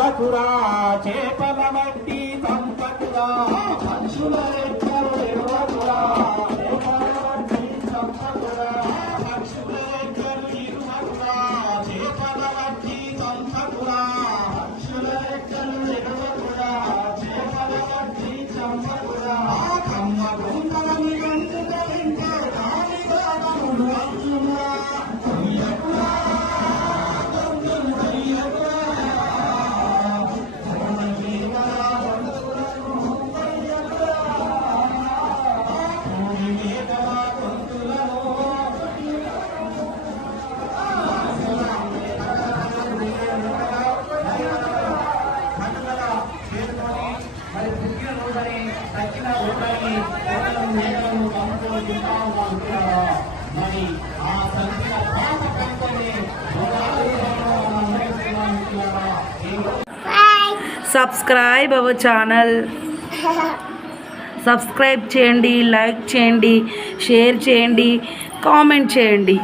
ఇరువకురా చేపల మట్టి సంపకురా పక్షుల రెక్కలు ఇరువకురా చేపల మట్టి సంపకురా పక్షుల రెక్కలు ఇరువకురా చేపల మట్టి సంపకురా పక్షుల రెక్కలు ఇరువకురా చేపల మట్టి సంపకురా కమ్మ గుండలని గంతులంటే కాలిగా నములు అంచునా మరి పుట్టిన రోజని తగ్గిన రోజని మరి ఆ తగ్గిన పాత company subscribe our channel. Subscribe చేయండి, లైక్ చేయండి, షేర్ చేయండి, కామెంట్ చేయండి.